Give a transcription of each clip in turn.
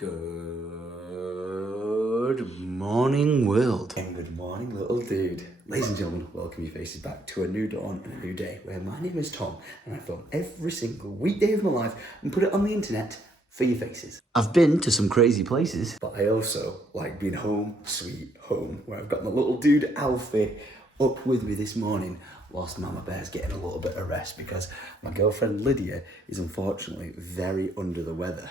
Good morning, world. And good morning, little dude. Ladies and gentlemen, welcome your faces back to a new dawn and a new day where my name is Tom and I film every single weekday of my life and put it on the internet for your faces. I've been to some crazy places, but I also like being home, sweet home, where I've got my little dude Alfie up with me this morning whilst Mama Bear's getting a little bit of rest because my girlfriend Lydia is unfortunately very under the weather.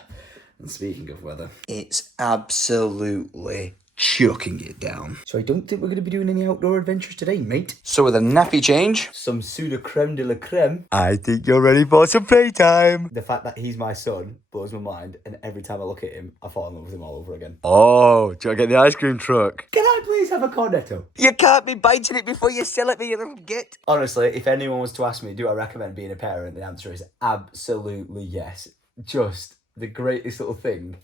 And speaking of weather, it's absolutely chucking it down. So I don't think we're going to be doing any outdoor adventures today, mate. So with a nappy change, some pseudo creme de la creme, I think you're ready for some playtime. The fact that he's my son blows my mind, and every time I look at him, I fall in love with him all over again. Oh, do you want to get the ice cream truck? Can I please have a cornetto? You can't be biting it before you sell it, me, you little git. Honestly, if anyone was to ask me, do I recommend being a parent, the answer is absolutely yes. Just the greatest little thing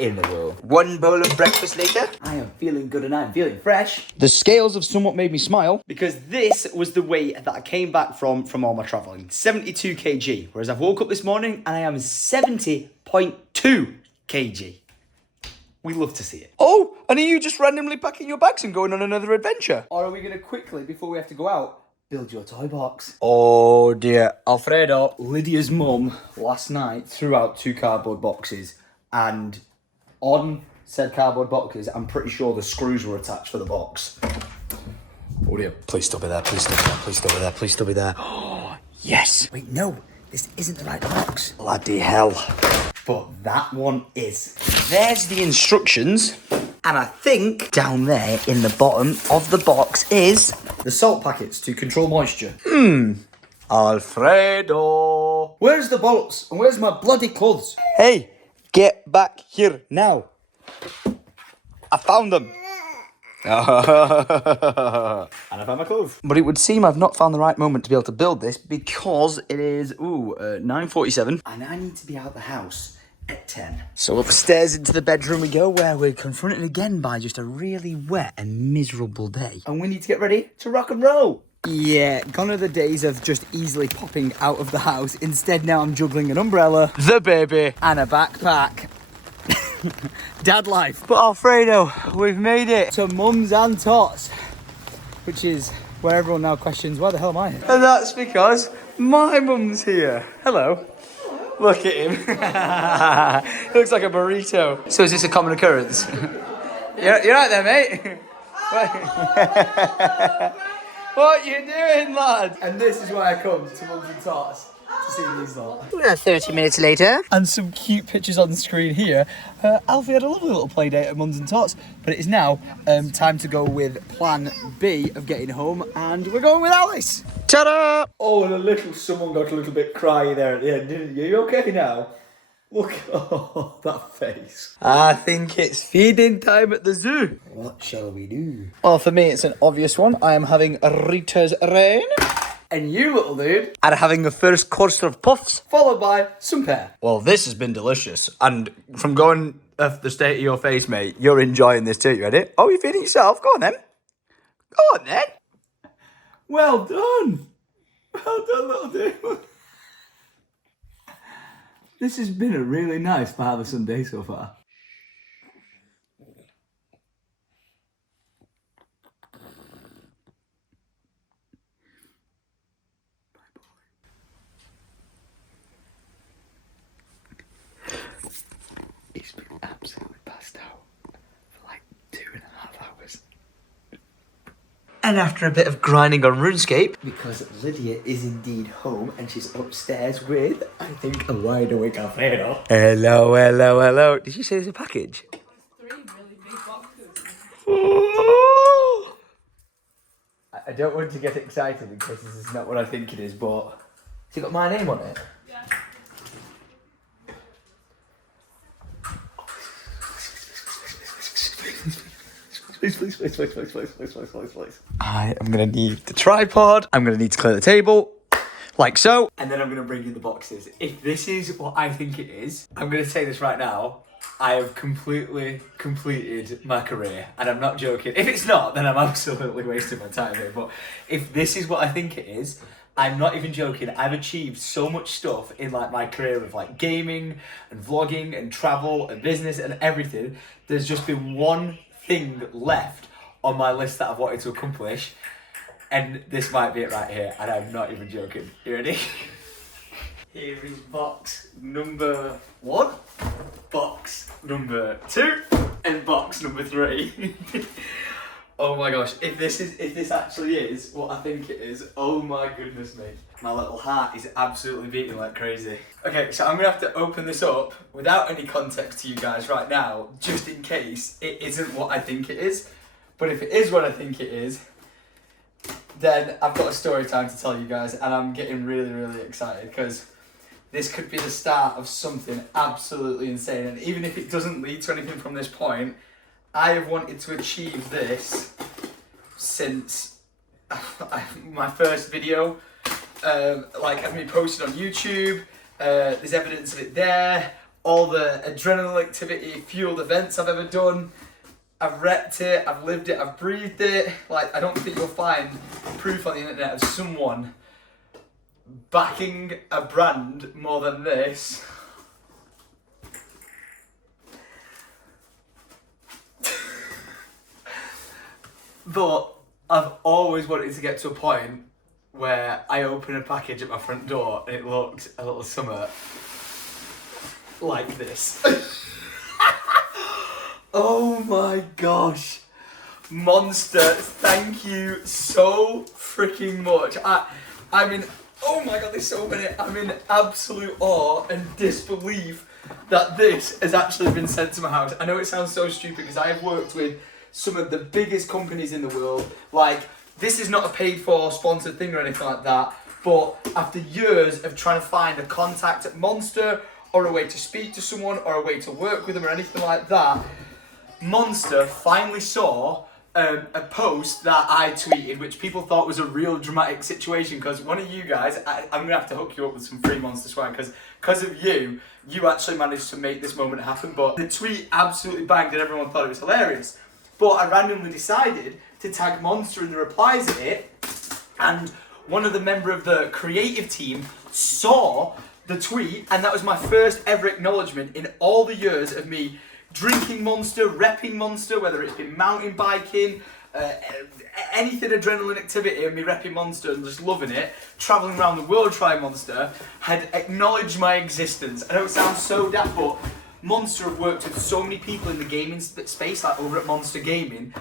in the world. One bowl of breakfast later, I am feeling good and I'm feeling fresh. The scales have somewhat made me smile because this was the weight that I came back from all my traveling. 72 kg. Whereas I've woke up this morning and I am 70.2 kg. We love to see it. Oh, and are you just randomly packing your bags and going on another adventure? Or are we going to quickly, before we have to go out, build your toy box? Oh dear. Alfredo, Lydia's mum, last night threw out 2 cardboard boxes, and on said cardboard boxes, I'm pretty sure the screws were attached for the box. Oh dear. Please still be there, please still be there, please still be there, please still be there. Oh, yes. Wait, no, this isn't the right box. Bloody hell. But that one is. There's the instructions. And I think down there in the bottom of the box is the salt packets to control moisture. Alfredo. Where's the bolts? And where's my bloody clothes? Hey, get back here now. I found them. And I found my clothes. But it would seem I've not found the right moment to be able to build this because it is, 9:47. And I need to be out the house at 10. So upstairs into the bedroom we go, where we're confronted again by just a really wet and miserable day. And we need to get ready to rock and roll. Yeah, gone are the days of just easily popping out of the house. Instead, now I'm juggling an umbrella, the baby, and a backpack. Dad life. But Alfredo, we've made it to Mums and Tots, which is where everyone now questions, why the hell am I here? And that's because my mum's here. Hello. Look at him. He looks like a burrito. So is this a common occurrence? You're right there, mate. What you doing, lad? And this is why I come to Mums and Tots to see these lot. We're 30 minutes later. And some cute pictures on the screen here. Alfie had a lovely little play date at Mums and Tots, but it is now time to go with plan B of getting home, and we're going with Alice. Ta-da! Oh, and someone got a little bit cryy there at the end, didn't you? You okay now? Look, oh, that face. I think it's feeding time at the zoo. What shall we do? Well, for me, it's an obvious one. I am having Rita's Rain. And you, little dude, are having the first course of puffs, followed by some pear. Well, this has been delicious. And from going off the state of your face, mate, you're enjoying this too. You ready? Oh, you're feeding yourself? Go on, then. Go on, then. Well done. Well done, little dude. This has been a really nice father-son day so far. He's been absolutely passed out for like 2.5 hours. And after a bit of grinding on RuneScape, because Lydia is indeed home and she's upstairs with, I think, a wide awake Alfredo. Hello, hello, hello. Did you say there's a package? There's 3 really big boxes. I don't want to get excited in case this is not what I think it is, but has it got my name on it? Yeah. Please. I am going to need the tripod. I'm going to need to clear the table, like so. And then I'm going to bring in the boxes. If this is what I think it is, I'm going to say this right now. I have completely completed my career. And I'm not joking. If it's not, then I'm absolutely wasting my time here. But if this is what I think it is, I'm not even joking. I've achieved so much stuff in like my career of like gaming and vlogging and travel and business and everything. There's just been one thing left on my list that I've wanted to accomplish, and this might be it right here, and I'm not even joking. You ready? Here is box number 1, box number 2, and box number 3. Oh my gosh, if this actually is what I think it is, oh my goodness me. My little heart is absolutely beating like crazy. Okay, so I'm gonna have to open this up without any context to you guys right now, just in case it isn't what I think it is. But if it is what I think it is, then I've got a story time to tell you guys, and I'm getting really, really excited because this could be the start of something absolutely insane. And even if it doesn't lead to anything from this point, I have wanted to achieve this since my first video. Like, has been posted on YouTube. There's evidence of it there. All the adrenaline activity, fueled events I've ever done. I've repped it, I've lived it, I've breathed it. Like, I don't think you'll find proof on the internet of someone backing a brand more than this. But I've always wanted to get to a point where I open a package at my front door and it looked a little something like this. Oh my gosh. Monster, thank you so freaking much. I'm in, oh my god, there's so many. I'm in absolute awe and disbelief that this has actually been sent to my house. I know it sounds so stupid because I have worked with some of the biggest companies in the world. Like, this is not a paid for, sponsored thing or anything like that. But after years of trying to find a contact at Monster, or a way to speak to someone, or a way to work with them or anything like that, Monster finally saw a post that I tweeted, which people thought was a real dramatic situation, because one of you guys, I'm going to have to hook you up with some free Monster swag, because of you actually managed to make this moment happen. But the tweet absolutely banged and everyone thought it was hilarious. But I randomly decided to tag Monster in the replies of it, and one of the members of the creative team saw the tweet, and that was my first ever acknowledgement in all the years of me drinking Monster, repping Monster, whether it's been mountain biking, anything adrenaline activity, and me repping Monster and just loving it, travelling around the world trying Monster, had acknowledged my existence. I know it sounds so daft, but Monster have worked with so many people in the gaming space, like over at Monster Gaming,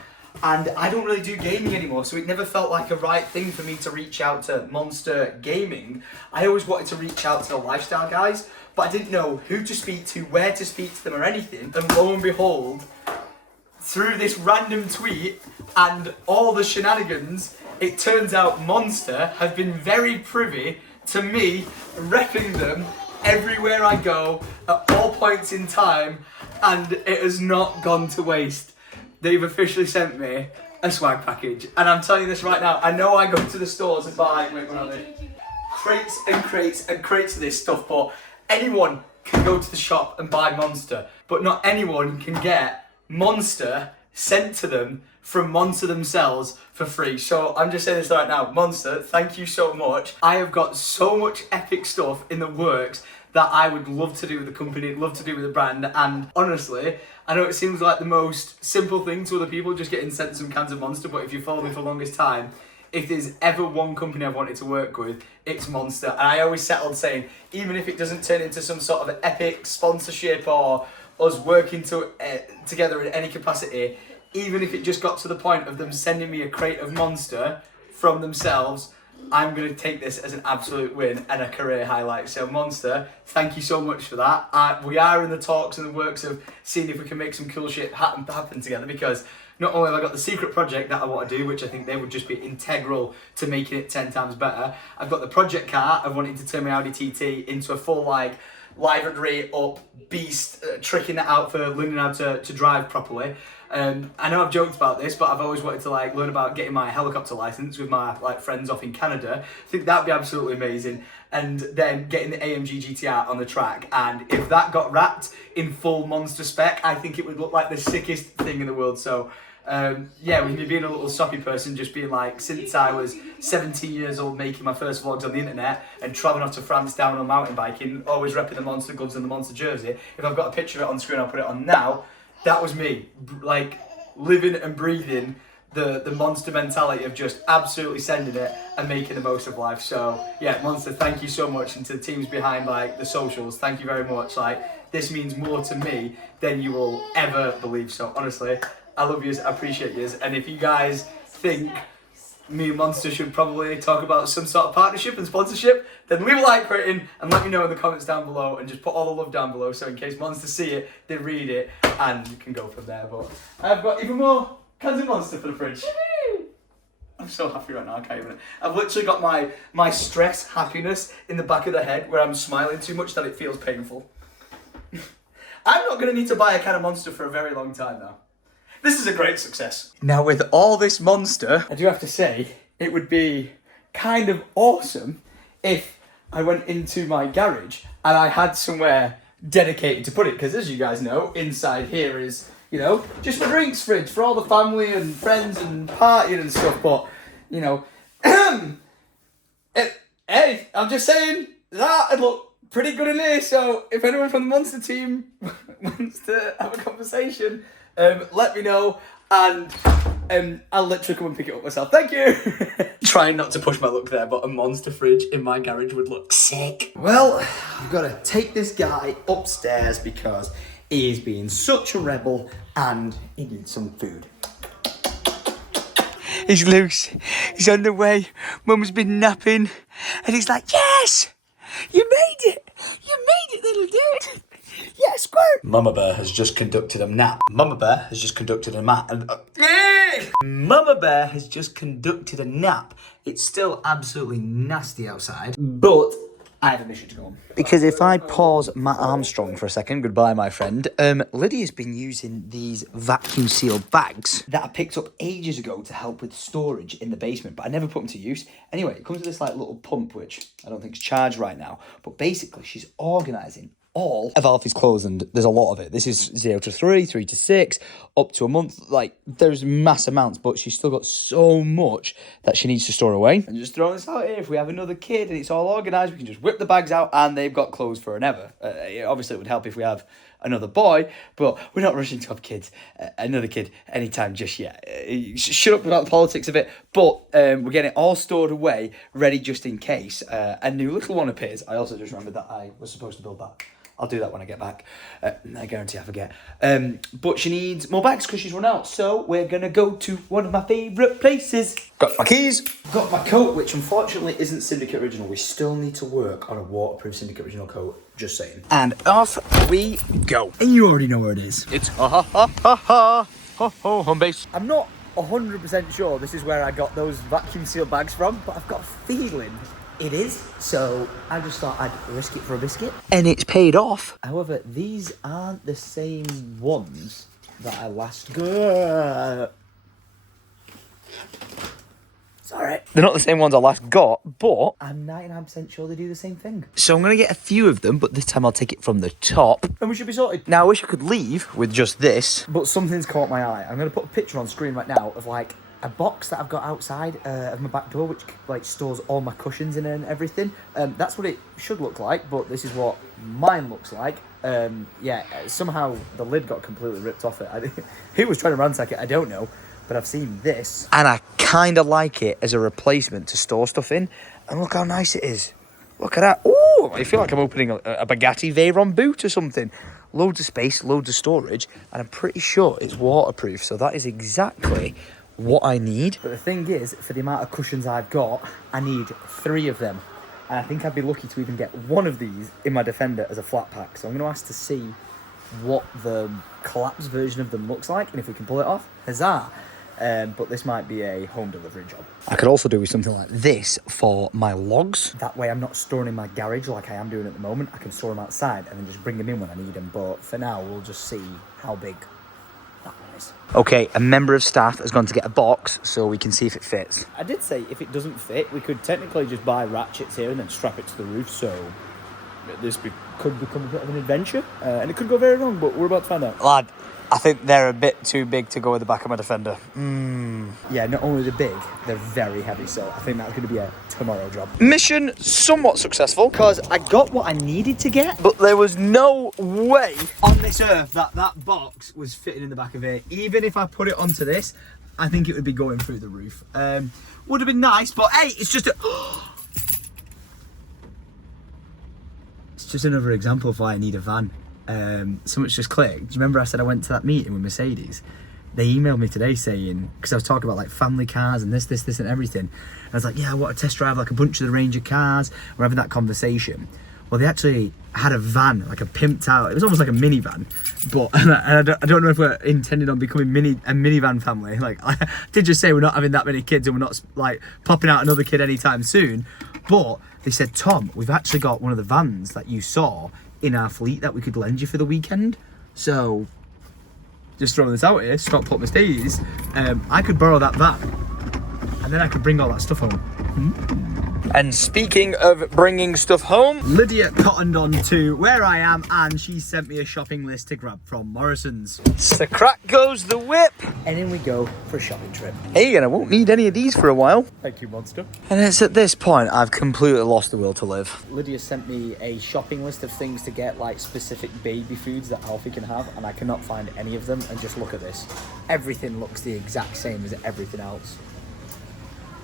and I don't really do gaming anymore, so it never felt like a right thing for me to reach out to Monster Gaming. I always wanted to reach out to the lifestyle guys, but I didn't know who to speak to, where to speak to them or anything. And lo and behold, through this random tweet and all the shenanigans, it turns out Monster have been very privy to me repping them everywhere I go, at all points in time, and it has not gone to waste. They've officially sent me a swag package, and I'm telling you this right now, I know I go to the stores and buy, wait, where are they? Crates and crates and crates of this stuff, but anyone can go to the shop and buy Monster, but not anyone can get Monster sent to them from Monster themselves for free. So I'm just saying this right now, Monster, thank you so much. I have got so much epic stuff in the works that I would love to do with the company, love to do with the brand, and honestly, I know it seems like the most simple thing to other people, just getting sent some cans of Monster, but if you follow me for the longest time, if there's ever one company I've wanted to work with, it's Monster. And I always settled saying, even if it doesn't turn into some sort of epic sponsorship or us working together in any capacity, even if it just got to the point of them sending me a crate of Monster from themselves, I'm going to take this as an absolute win and a career highlight. So Monster, thank you so much for that. We are in the talks and the works of seeing if we can make some cool shit happen together, because not only have I got the secret project that I want to do, which I think they would just be integral to making it 10 times better, I've got the project car of wanting to turn my Audi TT into a full, like, livery up beast, tricking that out for learning how to drive properly. I know I've joked about this, but I've always wanted to like learn about getting my helicopter license with my like friends off in Canada. I think that'd be absolutely amazing. And then getting the AMG GTR on the track, and if that got wrapped in full monster spec, I think it would look like the sickest thing in the world. So yeah, with me being a little soppy person, just being like, since I was 17 years old, making my first vlogs on the internet and travelling off to France down on mountain biking, always repping the monster gloves and the monster jersey. If I've got a picture of it on the screen, I'll put it on now. That was me, like living and breathing the monster mentality of just absolutely sending it and making the most of life. So yeah, Monster, thank you so much, and to the teams behind like the socials, thank you very much. Like, this means more to me than you will ever believe. So honestly, I love yous, I appreciate yous, and if you guys think me and Monster should probably talk about some sort of partnership and sponsorship, then leave a like rating and let me know in the comments down below, and just put all the love down below, so in case Monster see it, they read it, and you can go from there. But I've got even more cans of Monster for the fridge. I'm so happy right now, I can't even. I've literally got my stress, happiness in the back of the head where I'm smiling too much that it feels painful. I'm not going to need to buy a can of Monster for a very long time now. This is a great success. Now with all this Monster, I do have to say, it would be kind of awesome if I went into my garage and I had somewhere dedicated to put it, because as you guys know, inside here is, you know, just a drinks fridge for all the family and friends and partying and stuff. But, you know, hey, I'm just saying, that'd look pretty good in here. So if anyone from the Monster team wants to have a conversation, let me know, and I'll literally come and pick it up myself. Thank you. Trying not to push my luck there, but a Monster fridge in my garage would look sick. Well, I've got to take this guy upstairs because he is being such a rebel and he needs some food. He's loose. He's on the way. Mum's been napping, and he's like, "Yes, you made it. You made it, little dude. Yes, squirt." Mama Bear has just conducted a nap. Mama Bear has just conducted a nap. Mama Bear has just conducted a nap. It's still absolutely nasty outside, but I have a mission to go on. Because if I pause Matt Armstrong for a second, goodbye, my friend. Lydia's been using these vacuum sealed bags that I picked up ages ago to help with storage in the basement, but I never put them to use. Anyway, it comes with this like little pump, which I don't think is charged right now, but basically she's organising all of Alfie's clothes, and there's a lot of it. This is 0 to 3, 3 to 6, up to a month. Like, there's mass amounts, but she's still got so much that she needs to store away. And just throwing this out here, if we have another kid and it's all organised, we can just whip the bags out and they've got clothes for an ever. Obviously, it would help if we have another boy, but we're not rushing to have kids, another kid anytime just yet. Shut up about the politics of it, but we're getting it all stored away, ready just in case a new little one appears. I also just remembered that I was supposed to build that. I'll do that when I get back. I guarantee I forget. But she needs more bags because she's run out. So we're going to go to one of my favourite places. Got my keys. Got my coat, which unfortunately isn't Syndicate Original. We still need to work on a waterproof Syndicate Original coat. Just saying. And off we go. And you already know where it is. It's home base. I'm not 100% sure this is where I got those vacuum sealed bags from, but I've got a feeling it is, so I just thought I'd risk it for a biscuit. And it's paid off. However, these aren't the same ones that I last got. Sorry. They're not the same ones I last got, but I'm 99% sure they do the same thing. So I'm going to get a few of them, but this time I'll take it from the top. And we should be sorted. Now, I wish I could leave with just this, but something's caught my eye. I'm going to put a picture on screen right now of like a box that I've got outside of my back door, which like stores all my cushions in and everything. That's what it should look like, but this is what mine looks like. Yeah, somehow the lid got completely ripped off it. Who was trying to ransack it? I don't know, but I've seen this, and I kind of like it as a replacement to store stuff in. And look how nice it is. Look at that. Oh, I feel like I'm opening a Bugatti Veyron boot or something. Loads of space, loads of storage, and I'm pretty sure it's waterproof. So that is exactly what I need. But the thing is, for the amount of cushions I've got, I need 3 of them. And I think I'd be lucky to even get one of these in my Defender as a flat pack. So I'm going to ask to see what the collapsed version of them looks like and if we can pull it off. Huzzah! But this might be a home delivery job. I could also do with something like this for my logs. That way I'm not storing in my garage like I am doing at the moment. I can store them outside and then just bring them in when I need them. But for now, we'll just see how big Okay, a member of staff has gone to get a box so we can see if it fits. I did say if it doesn't fit, we could technically just buy ratchets here and then strap it to the roof, so could become a bit of an adventure, and it could go very wrong, but we're about to find out. Lad, I think they're a bit too big to go with the back of my Defender. Yeah, not only they're big, they're very heavy, so I think that's going to be a tomorrow job. Mission somewhat successful, because I got what I needed to get, but there was no way On this earth that box was fitting in the back of it. Even if I put it onto this, I think it would be going through the roof. Would have been nice, but hey, it's just it's just another example of why I need a van. Something's just clicked. Do you remember I said I went to that meeting with Mercedes? They emailed me today saying, because I was talking about like family cars and this and everything. And I was like, yeah, I want to test drive like a bunch of the range of cars. We're having that conversation. Well, they actually had a van, like a pimped out. It was almost like a minivan, but I don't know if we're intending on becoming a minivan family. Like I did just say we're not having that many kids and we're not like popping out another kid anytime soon. But they said, Tom, we've actually got one of the vans that you saw in our fleet that we could lend you for the weekend. So just throwing this out here, Stockport Mercedes, I could borrow that van and then I could bring all that stuff home. And speaking of bringing stuff home, Lydia cottoned on to where I am and she sent me a shopping list to grab from Morrison's. the crack goes the whip. And in we go for a shopping trip. Hey, and I won't need any of these for a while. Thank you, monster. And it's at this point I've completely lost the will to live. Lydia sent me a shopping list of things to get, like specific baby foods that Alfie can have, and I cannot find any of them. And just look at this. Everything looks the exact same as everything else.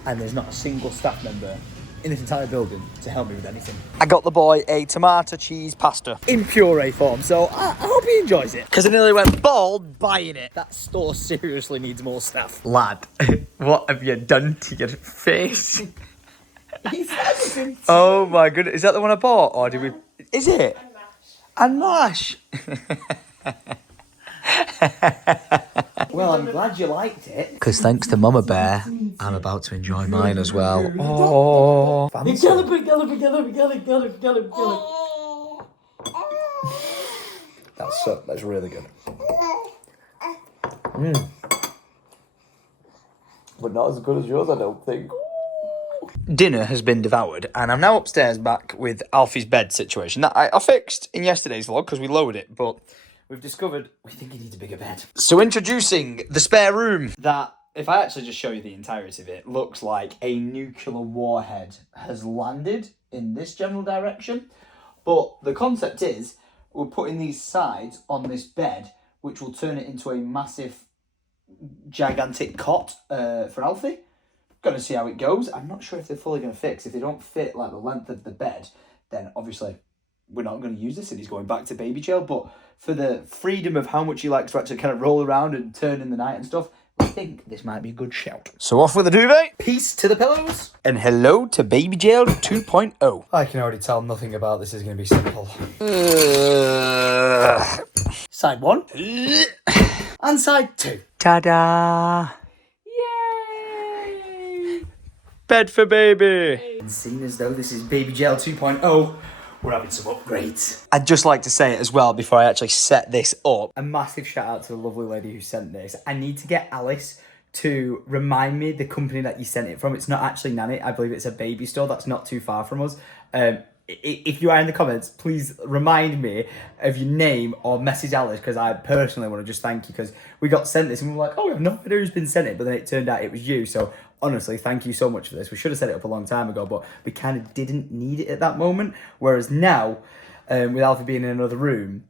And there's not a single staff member in this entire building to help me with anything. I got the boy a tomato cheese pasta. In puree form, so I hope he enjoys it. Because I nearly went bald buying it. That store seriously needs more staff. Lad, what have you done to your face? He's having Oh my goodness, is that the one I bought? Or did we... Is it? And mash. Well, I'm glad you liked it. Because thanks to Mama Bear, I'm about to enjoy mine as well. Oh. That's really good. But not as good as yours, I don't think. Dinner has been devoured, and I'm now upstairs back with Alfie's bed situation that I fixed in yesterday's vlog because we lowered it, but We've discovered we think he needs a bigger bed. so introducing the spare room. That, if I actually just show you the entirety of it, looks like a nuclear warhead has landed in this general direction. But the concept is, we're putting these sides on this bed, which will turn it into a massive, gigantic cot for Alfie. Gonna see how it goes. I'm not sure if they're fully gonna fix. If they don't fit like the length of the bed, then obviously we're not going to use this and he's going back to baby jail. But for the freedom of how much he likes to actually kind of roll around and turn in the night and stuff, I think this might be a good shout. So off with the duvet. Peace to the pillows. And hello to Baby Jail 2.0. I can already tell nothing about this is going to be simple. Side 1. And side 2. Ta-da. Yay! Bed for baby. And seeing as though this is Baby Jail 2.0, we're having some upgrades. I'd just like to say it as well before I actually set this up. A massive shout out to the lovely lady who sent this. I need to get Alice to remind me the company that you sent it from. It's not actually Nanny. I believe it's a baby store that's not too far from us. If you are in the comments, please remind me of your name or message Alice, because I personally want to just thank you, because we got sent this and we were like, oh, we have no idea who's been sent it, but then it turned out it was you. So honestly, thank you so much for this. We should have set it up a long time ago, but we kind of didn't need it at that moment. Whereas now, with Alfie being in another room,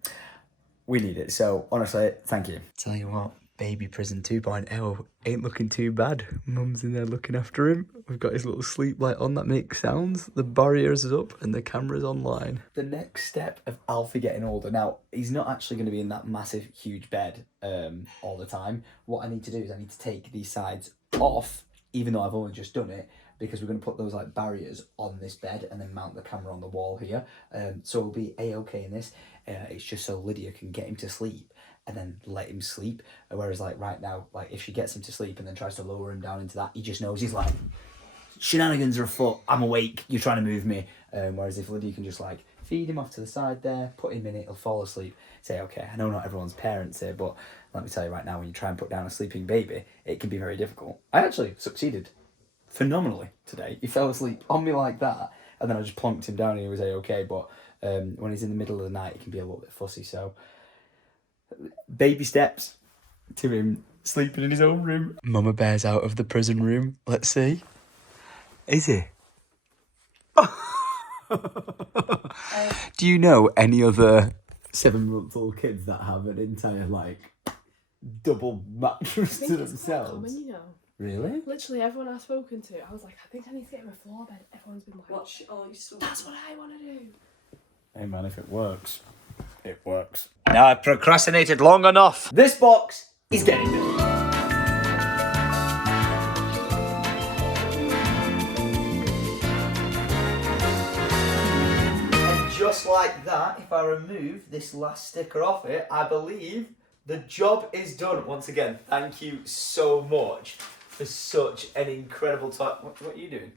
we need it. So honestly, thank you. Tell you what, Baby Prison 2.0 ain't looking too bad. Mum's in there looking after him. We've got his little sleep light on that makes sounds. The barriers is up and the camera's online. The next step of Alfie getting older. Now, he's not actually going to be in that massive, huge bed all the time. What I need to do is I need to take these sides off, even though I've only just done it, because we're going to put those like barriers on this bed and then mount the camera on the wall here. So we'll be A-okay in this. It's just so Lydia can get him to sleep and then let him sleep. Whereas like right now, like if she gets him to sleep and then tries to lower him down into that, he just knows he's like, shenanigans are afoot, I'm awake, you're trying to move me. Whereas if Lydia can just like feed him off to the side there, put him in it, he'll fall asleep. Say, okay, I know not everyone's parents here, but let me tell you right now, when you try and put down a sleeping baby, it can be very difficult. I actually succeeded phenomenally today. He fell asleep on me like that, and then I just plonked him down and he was okay, but when he's in the middle of the night, he can be a little bit fussy, so baby steps to him sleeping in his own room. Mama Bear's out of the prison room. Let's see. Is he? Do you know any other 7-month-old kids that have an entire, like, double mattress to themselves? Common, you know. Really? Literally everyone I've spoken to, I was like, I think I need to get him a floor bed. Everyone's been like, Watch all your stuff. that's what I want to do. Hey man, if it works, it works. Now I've procrastinated long enough. This box is getting built. And just like that, if I remove this last sticker off it, I believe the job is done. Once again, thank you so much for such an incredible time. What are you doing?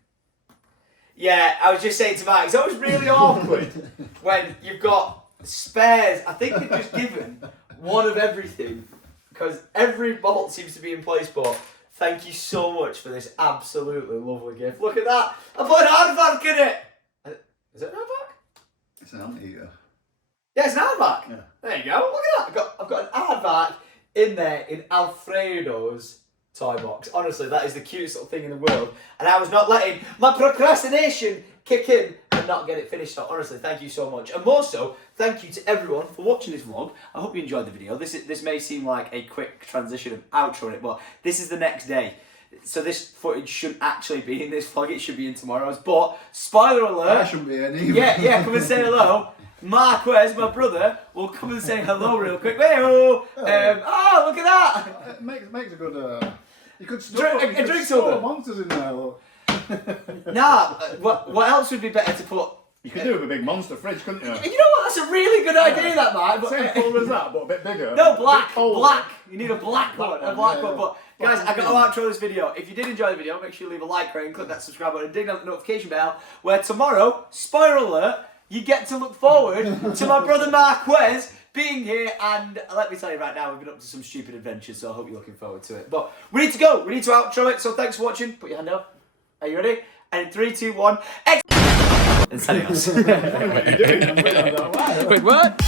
Yeah, I was just saying to Mike, it's always really awkward when you've got spares. I think they've just given one of everything because every bolt seems to be in place, but thank you so much for this absolutely lovely gift. Look at that. I put an aardvark in it. Is it an aardvark? It's an anteater. Yeah, it's an aardvark. Yeah. There you go. Look at that. I've got an aardvark in there in Alfredo's toy box. Honestly, that is the cutest little thing in the world. And I was not letting my procrastination kick in and not get it finished. So honestly, thank you so much. And more so, thank you to everyone for watching this vlog. I hope you enjoyed the video. This may seem like a quick transition of outro it, but this is the next day. So this footage shouldn't actually be in this vlog. It should be in tomorrow's. But spoiler alert. That shouldn't be any. Yeah, come and say hello. Marquez, my brother, will come and say hello real quick. Hey-oh! Oh, look at that! It makes a good. You could Drink store soda. monsters in there. Look. Nah, what else would be better to put? You could do with a big monster fridge, couldn't you? You know what? That's a really good idea, that man. Same colour as that, but a bit bigger. No, A bit black. colder. You need a black one. A Black black one, one. But guys, I got to outro this video. If you did enjoy the video, make sure you leave a like rating, click that subscribe button, and ding that notification bell. Where tomorrow, spoiler alert, you get to look forward to my brother Marquez being here, and let me tell you right now, we've been up to some stupid adventures, so I hope you're looking forward to it. But we need to go. We need to outro it. So thanks for watching. Put your hand up. Are you ready? And in 3, 2, 1. And adios. What are you doing? Wait, what?